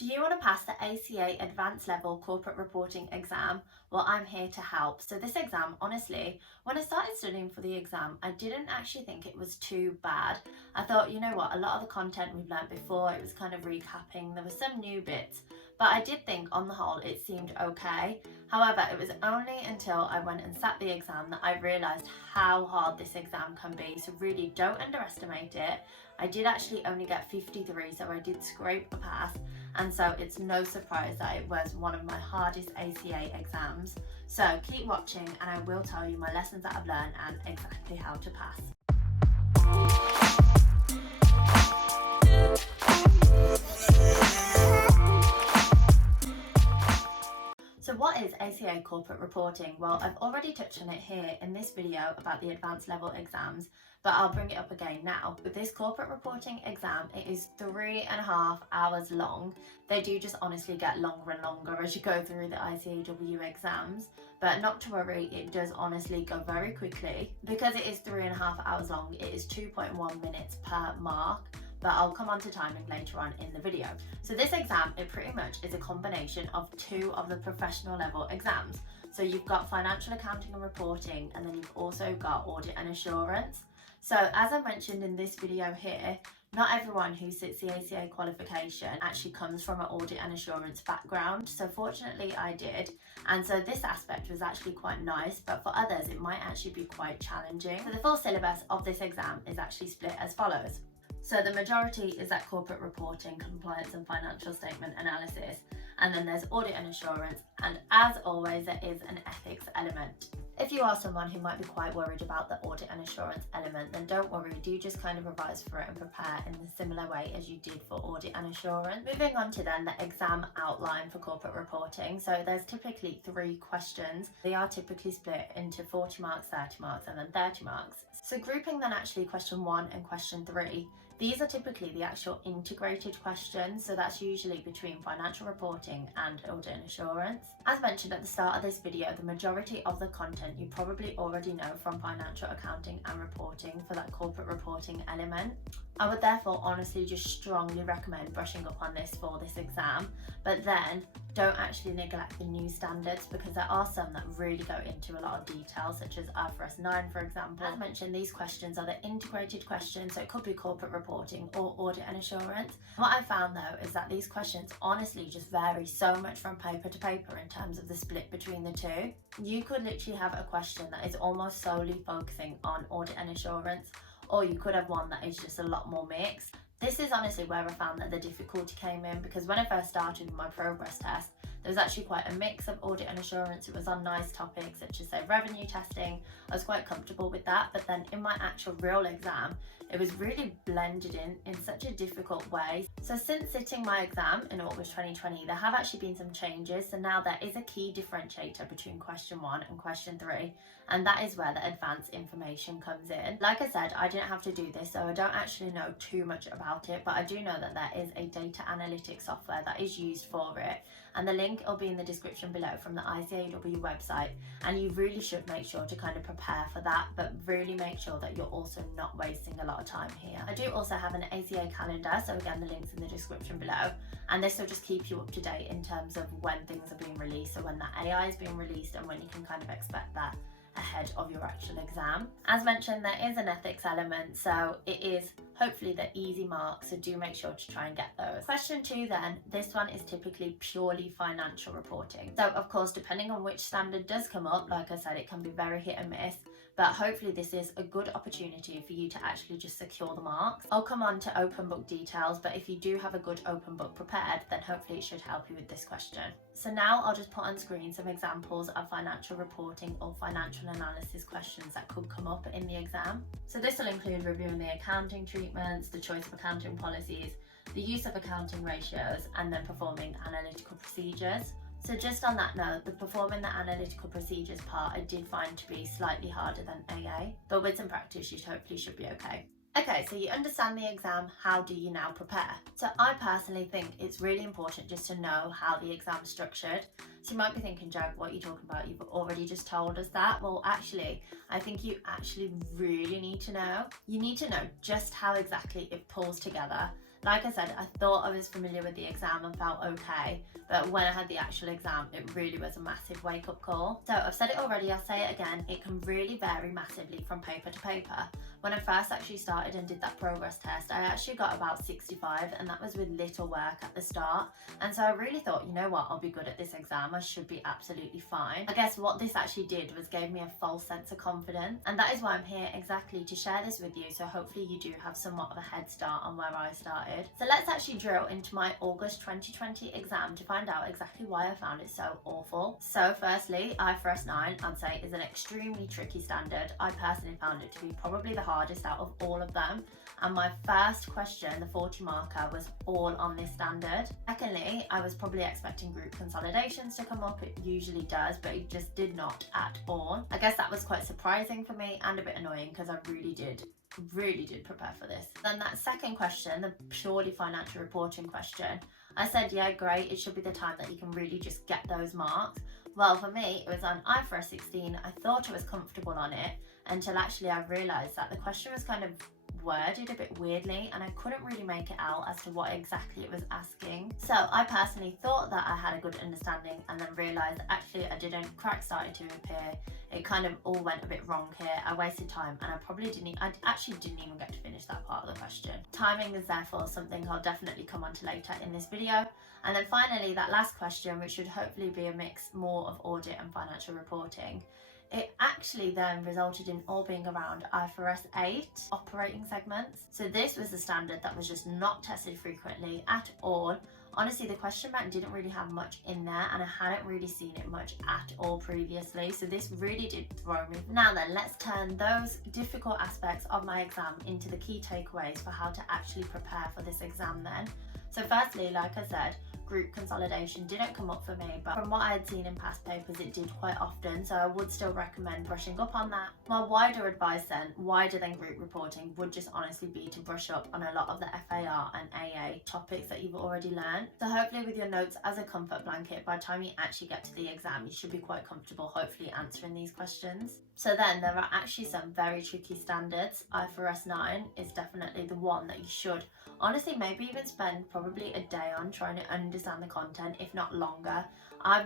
Do you want to pass the ACA Advanced Level Corporate Reporting exam? Well, I'm here to help. So this exam, honestly, when I started studying for the exam, I didn't actually think it was too bad. I thought, you know what, a lot of the content we've learned before, it was kind of recapping. There were some new bits, but I did think on the whole, it seemed okay. However, it was only until I went and sat the exam that I realised how hard this exam can be. So really don't underestimate it. I did actually only get 53, so I did scrape a pass. And so it's no surprise that it was one of my hardest ACA exams. So keep watching and I will tell you my lessons that I've learned and exactly how to pass. So what is ACA Corporate Reporting? Well, I've already touched on it here in this video about the advanced level exams, but I'll bring it up again now. With this corporate reporting exam, it is 3.5 hours long. They do just honestly get longer and longer as you go through the ICAEW exams, but not to worry, it does honestly go very quickly. Because it is 3.5 hours long, it is 2.1 minutes per mark, but I'll come on to timing later on in the video. So this exam, it pretty much is a combination of two of the professional level exams. So you've got financial accounting and reporting, and then you've also got audit and assurance. So as I mentioned in this video here, not everyone who sits the ACA qualification actually comes from an audit and assurance background. So fortunately I did. And so this aspect was actually quite nice, but for others it might actually be quite challenging. So the full syllabus of this exam is actually split as follows. So the majority is that corporate reporting, compliance and financial statement analysis, and then there's audit and assurance, and as always there is an ethics element. If you are someone who might be quite worried about the audit and assurance element, then don't worry, do just kind of revise for it and prepare in the similar way as you did for audit and assurance. Moving on to then the exam outline for corporate reporting. So there's typically 3 questions. They are typically split into 40 marks, 30 marks and then 30 marks. So grouping then actually question 1 and question 3, these are typically the actual integrated questions, so that's usually between financial reporting and audit and assurance. As mentioned at the start of this video, the majority of the content you probably already know from financial accounting and reporting for that corporate reporting element. I would therefore honestly just strongly recommend brushing up on this for this exam, but then don't actually neglect the new standards because there are some that really go into a lot of detail, such as IFRS 9 for example. As mentioned, these questions are the integrated questions, so it could be corporate reporting or audit and assurance. What I found though is that these questions honestly just vary so much from paper to paper in terms of the split between the two. You could literally have a question that is almost solely focusing on audit and assurance, or you could have one that is just a lot more mixed. This is honestly where I found that the difficulty came in, because when I first started with my progress test, there was actually quite a mix of audit and assurance. It was on nice topics such as say revenue testing. I was quite comfortable with that, but then in my actual real exam, it was really blended in such a difficult way. So since sitting my exam in August 2020, there have actually been some changes. So now there is a key differentiator between question 1 and question 3, and that is where the advanced information comes in. Like I said, I didn't have to do this, so I don't actually know too much about it, but I do know that there is a data analytics software that is used for it, and the link will be in the description below from the ICAEW website, and you really should make sure to kind of prepare for that, but really make sure that you're also not wasting a lot of time here. I do also have an ACA calendar, so again the link's in the description below, and this will just keep you up to date in terms of when things are being released, so when the AI is being released and when you can kind of expect that ahead of your actual exam. As mentioned, there is an ethics element, so it is hopefully the easy mark, so do make sure to try and get those. Question 2 then, this one is typically purely financial reporting. So of course, depending on which standard does come up, like I said, it can be very hit and miss, but hopefully this is a good opportunity for you to actually just secure the marks. I'll come on to open book details, but if you do have a good open book prepared, then hopefully it should help you with this question. So now I'll just put on screen some examples of financial reporting or financial analysis questions that could come up in the exam. So this will include reviewing the accounting treatments, the choice of accounting policies, the use of accounting ratios, and then performing analytical procedures. So just on that note, the performing the analytical procedures part I did find to be slightly harder than AA, but with some practice you hopefully should be okay. Okay, so you understand the exam, how do you now prepare? So I personally think it's really important just to know how the exam's structured. So you might be thinking, Joe, what are you talking about? You've already just told us that. Well, actually, I think you actually really need to know. You need to know just how exactly it pulls together Like I said, I thought I was familiar with the exam and felt okay, but when I had the actual exam, it really was a massive wake-up call. So I've said it already, I'll say it again, it can really vary massively from paper to paper. When I first actually started and did that progress test, I actually got about 65, and that was with little work at the start. And so I really thought, you know what, I'll be good at this exam, I should be absolutely fine. I guess what this actually did was gave me a false sense of confidence, and that is why I'm here exactly to share this with you, so hopefully you do have somewhat of a head start on where I started. So let's actually drill into my August 2020 exam to find out exactly why I found it so awful. So firstly, IFRS 9 I'd say is an extremely tricky standard. I personally found it to be probably the hardest out of all of them, and my first question, the 40 marker, was all on this standard. Secondly, I was probably expecting group consolidations to come up. It usually does, but it just did not at all. I guess that was quite surprising for me and a bit annoying because I really did prepare for this. Then that second question, the purely financial reporting question, I said, yeah, great, it should be the time that you can really just get those marks. Well, for me, it was on IFRS 16. I thought I was comfortable on it until actually I realised that the question was kind of worded a bit weirdly and I couldn't really make it out as to what exactly it was asking. So I personally thought that I had a good understanding and then realised that actually I didn't. Cracks started to appear. It kind of all went a bit wrong here. I wasted time and I actually didn't even get to finish that part of the question. Timing is therefore something I'll definitely come on to later in this video. And then finally, that last question, which should hopefully be a mix more of audit and financial reporting, it actually then resulted in all being around IFRS 8 operating segments. So this was the standard that was just not tested frequently at all. Honestly, the question bank didn't really have much in there and I hadn't really seen it much at all previously. So this really did throw me. Now then, let's turn those difficult aspects of my exam into the key takeaways for how to actually prepare for this exam then. So firstly, like I said, group consolidation didn't come up for me, but from what I had seen in past papers, it did quite often, so I would still recommend brushing up on that. My wider advice then, wider than group reporting, would just honestly be to brush up on a lot of the FAR and AA topics that you've already learned. So hopefully with your notes as a comfort blanket, by the time you actually get to the exam, you should be quite comfortable hopefully answering these questions. So then there are actually some very tricky standards. IFRS 9 is definitely the one that you should honestly maybe even spend probably a day on trying to understand the content, if not longer.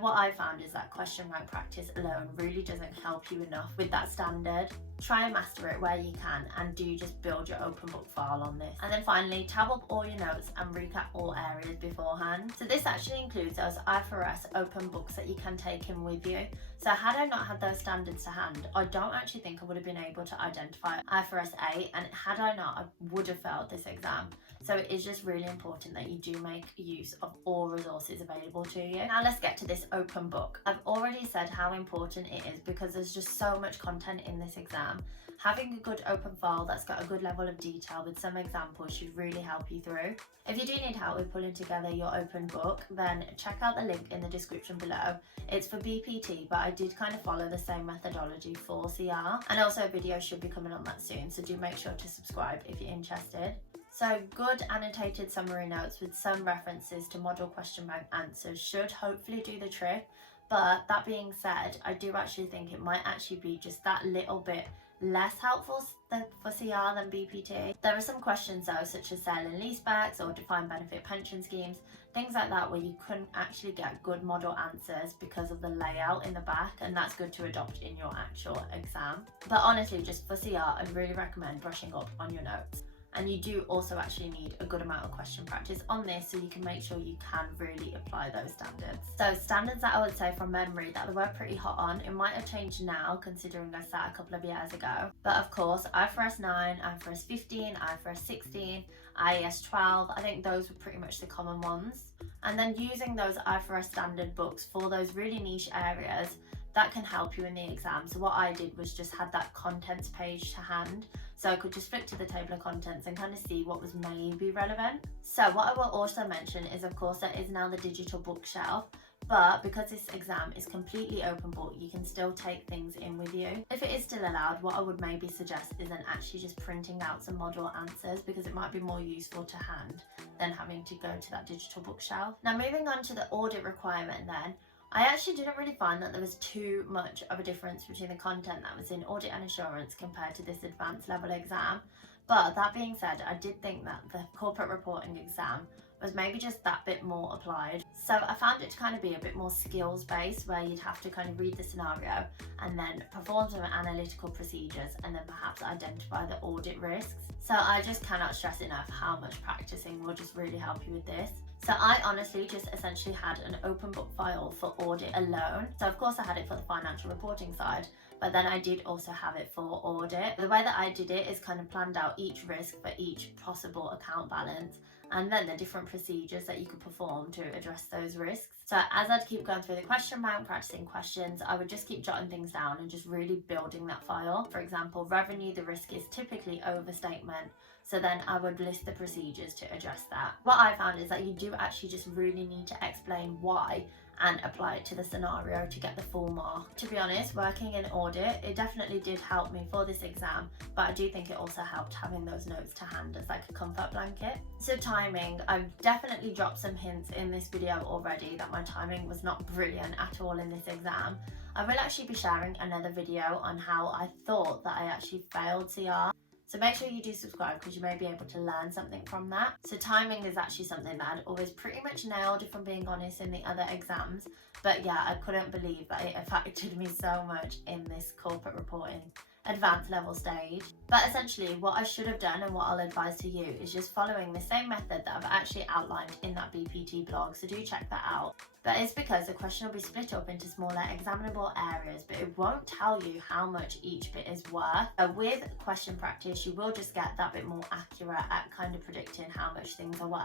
What I found is that question bank practice alone really doesn't help you enough with that standard. Try and master it where you can and do just build your open book file on this. And then finally, tab up all your notes and recap all areas beforehand. So this actually includes those IFRS open books that you can take in with you. So had I not had those standards to hand, I don't actually think I would have been able to identify IFRS 8, and had I not, I would have failed this exam. So it is just really important that you do make use of all resources available to you. Now let's get to this open book. I've already said how important it is because there's just so much content in this exam. Having a good open file that's got a good level of detail with some examples should really help you through. If you do need help with pulling together your open book, then check out the link in the description below. It's for BPT, but I did kind of follow the same methodology for CR, and also a video should be coming on that soon, so do make sure to subscribe if you're interested. So good annotated summary notes with some references to model question bank answers should hopefully do the trick. But that being said, I do actually think it might actually be just that little bit less helpful for CR than BPT. There are some questions though, such as sale and leasebacks or defined benefit pension schemes, things like that, where you couldn't actually get good model answers because of the layout in the back, and that's good to adopt in your actual exam. But honestly, just for CR, I'd really recommend brushing up on your notes. And you do also actually need a good amount of question practice on this so you can make sure you can really apply those standards. So standards that I would say from memory that they were pretty hot on, it might have changed now considering I sat a couple of years ago. But of course, IFRS 9, IFRS 15, IFRS 16, IAS 12, I think those were pretty much the common ones. And then using those IFRS standard books for those really niche areas, that can help you in the exam. So what I did was just had that contents page to hand, so I could just flick to the table of contents and kind of see what was maybe relevant. So what I will also mention is, of course, there is now the digital bookshelf, but because this exam is completely open book, you can still take things in with you. If it is still allowed, what I would maybe suggest is then actually just printing out some model answers, because it might be more useful to hand than having to go to that digital bookshelf. Now moving on to the audit requirement then, I actually didn't really find that there was too much of a difference between the content that was in audit and assurance compared to this advanced level exam. But that being said, I did think that the corporate reporting exam was maybe just that bit more applied. So I found it to kind of be a bit more skills based, where you'd have to kind of read the scenario and then perform some analytical procedures and then perhaps identify the audit risks. So I just cannot stress enough how much practicing will just really help you with this. So I honestly just essentially had an open book file for audit alone. So of course I had it for the financial reporting side, but then I did also have it for audit. The way that I did it is kind of planned out each risk for each possible account balance, and then the different procedures that you could perform to address those risks. So as I'd keep going through the question bank, practicing questions, I would just keep jotting things down and just really building that file. For example, revenue, the risk is typically overstatement. So then I would list the procedures to address that. What I found is that you do actually just really need to explain why and apply it to the scenario to get the full mark. To be honest, working in audit, it definitely did help me for this exam, but I do think it also helped having those notes to hand as like a comfort blanket. So timing, I've definitely dropped some hints in this video already that my timing was not brilliant at all in this exam. I will actually be sharing another video on how I thought that I actually failed CR. So make sure you do subscribe, because you may be able to learn something from that. So timing is actually something that I'd always pretty much nailed, if I'm being honest, in the other exams. But yeah, I couldn't believe that it affected me so much in this corporate reporting advanced level stage. But essentially what I should have done, and what I'll advise to you, is just following the same method that I've actually outlined in that BPT blog, so do check that out. That is because the question will be split up into smaller examinable areas, but it won't tell you how much each bit is worth. With question practice, you will just get that bit more accurate at kind of predicting how much things are worth.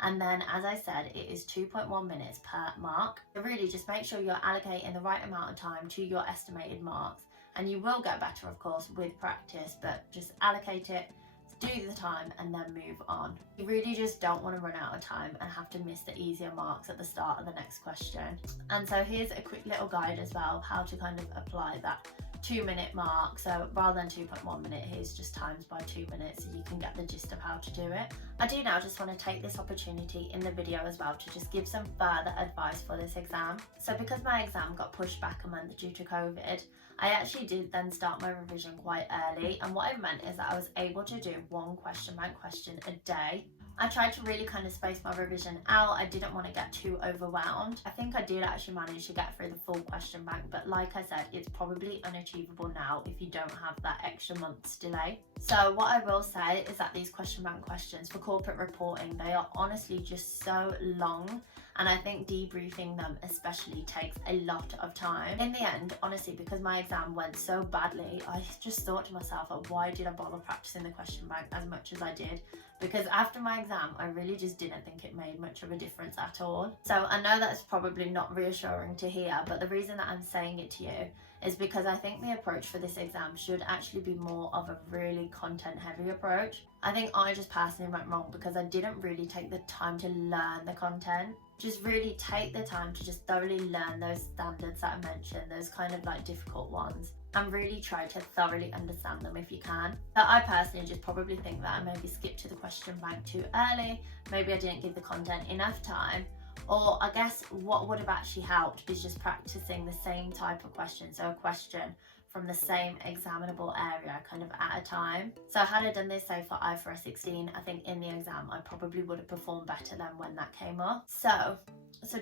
And then, as I said, it is 2.1 minutes per mark. So really just make sure you're allocating the right amount of time to your estimated marks. And you will get better, of course, with practice, but just allocate it, do the time, and then move on. You really just don't want to run out of time and have to miss the easier marks at the start of the next question. And so here's a quick little guide as well of how to kind of apply that 2-minute mark. So rather than 2.1 minute, here's just times by 2 minutes, so you can get the gist of how to do it. I do now just want to take this opportunity in the video as well to just give some further advice for this exam. So because my exam got pushed back a month due to COVID, I actually did then start my revision quite early, and what it meant is that I was able to do one question bank question a day. I tried to really kind of space my revision out. I didn't want to get too overwhelmed. I think I did actually manage to get through the full question bank, but like I said, it's probably unachievable now if you don't have that extra month's delay. So what I will say is that these question bank questions for corporate reporting, they are honestly just so long, and I think debriefing them especially takes a lot of time. In the end, honestly, because my exam went so badly, I just thought to myself, why did I bother practicing the question bank as much as I did? Because after my exam, I really just didn't think it made much of a difference at all. So I know that's probably not reassuring to hear, but the reason that I'm saying it to you is because I think the approach for this exam should actually be more of a really content-heavy approach. I think I just personally went wrong because I didn't really take the time to learn the content. Just really take the time to just thoroughly learn those standards that I mentioned, those kind of like difficult ones, and really try to thoroughly understand them if you can. So I personally just probably think that I maybe skipped to the question bank too early, maybe I didn't give the content enough time, or I guess what would have actually helped is just practicing the same type of question, so a question from the same examinable area kind of at a time. So had I done this, say for IFRS 16, I think in the exam I probably would have performed better than when that came up. So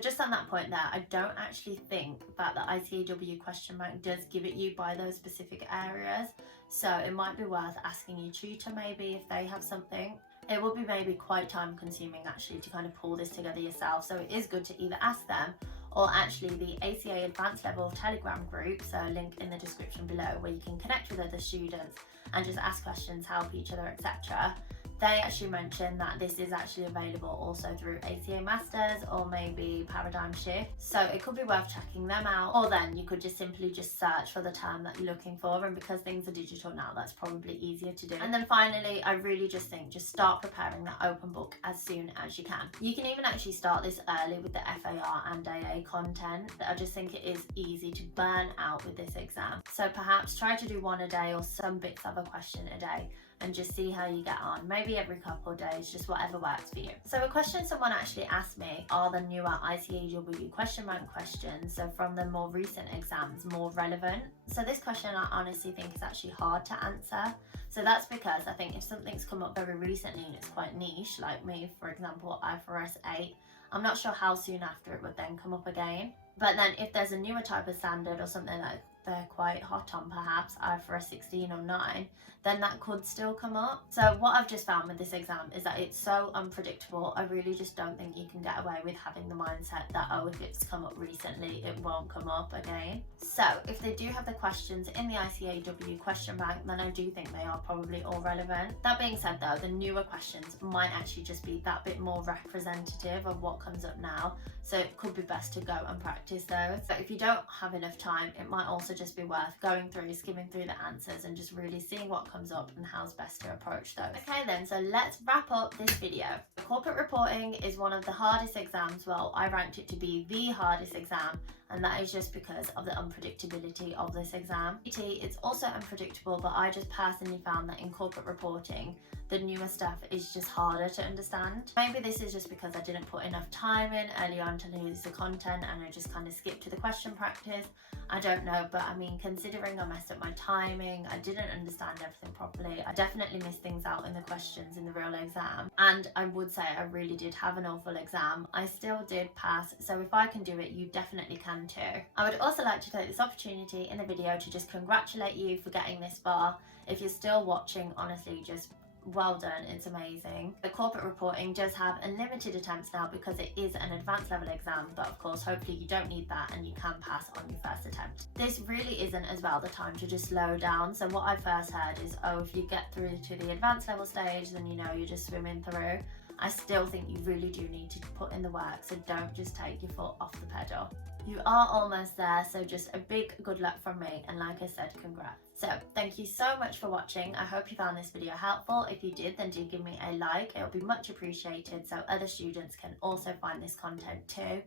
just on that point there, I don't actually think that the ICAEW question bank does give it you by those specific areas. So it might be worth asking your tutor maybe if they have something. It will be maybe quite time consuming actually to kind of pull this together yourself. So it is good to either ask them, or actually the ACA Advanced Level Telegram group, so link in the description below, where you can connect with other students and just ask questions, help each other, etc. They actually mentioned that this is actually available also through ACA Masters or maybe Paradigm Shift. So it could be worth checking them out, or then you could just simply just search for the term that you're looking for, and because things are digital now, that's probably easier to do. And then finally, I really just think just start preparing that open book as soon as you can. You can even actually start this early with the FAR and AA content. I just think it is easy to burn out with this exam. So perhaps try to do one a day or some bits of a question a day, and just see how you get on, maybe every couple of days, just whatever works for you. So a question someone actually asked me, are the newer ICAEW Question Bank questions, so from the more recent exams, more relevant? So this question I honestly think is actually hard to answer. So that's because I think if something's come up very recently and it's quite niche, like me, for example, IFRS 8, I'm not sure how soon after it would then come up again. But then if there's a newer type of standard or something that they're quite hot on, perhaps IFRS 16 or 9, then that could still come up. So what I've just found with this exam is that it's so unpredictable. I really just don't think you can get away with having the mindset that, oh, if it's come up recently, it won't come up again. So if they do have the questions in the ICAEW Question Bank, then I do think they are probably all relevant. That being said though, the newer questions might actually just be that bit more representative of what comes up now. So it could be best to go and practice those. But if you don't have enough time, it might also just be worth going through, skimming through the answers and just really seeing what comes up and how's best to approach those. Okay then, so let's wrap up this video. Corporate reporting is one of the hardest exams. Well, I ranked it to be the hardest exam, and that is just because of the unpredictability of this exam. It's also unpredictable, but I just personally found that in corporate reporting, the newer stuff is just harder to understand. Maybe this is just because I didn't put enough time in early on to use the content and I just kind of skipped to the question practice. I don't know, but I mean, considering I messed up my timing, I didn't understand everything properly, I definitely missed things out in the questions in the real exam, and I would say I really did have an awful exam. I still did pass, so if I can do it, you definitely can too. I would also like to take this opportunity in the video to just congratulate you for getting this far. If you're still watching, honestly, just well done, it's amazing. The corporate reporting does have unlimited attempts now because it is an advanced level exam, but of course hopefully you don't need that and you can pass on your first attempt. This really isn't as well the time to just slow down. So what I first heard is, oh, if you get through to the advanced level stage, then you know you're just swimming through. I still think you really do need to put in the work, so don't just take your foot off the pedal. You are almost there, so just a big good luck from me, and like I said, congrats. So thank you so much for watching. I hope you found this video helpful. If you did, then do give me a like. It will be much appreciated so other students can also find this content too.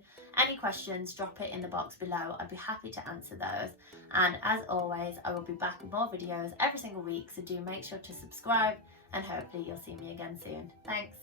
Any questions, drop it in the box below. I'd be happy to answer those. And as always, I will be back with more videos every single week, so do make sure to subscribe and hopefully you'll see me again soon. Thanks.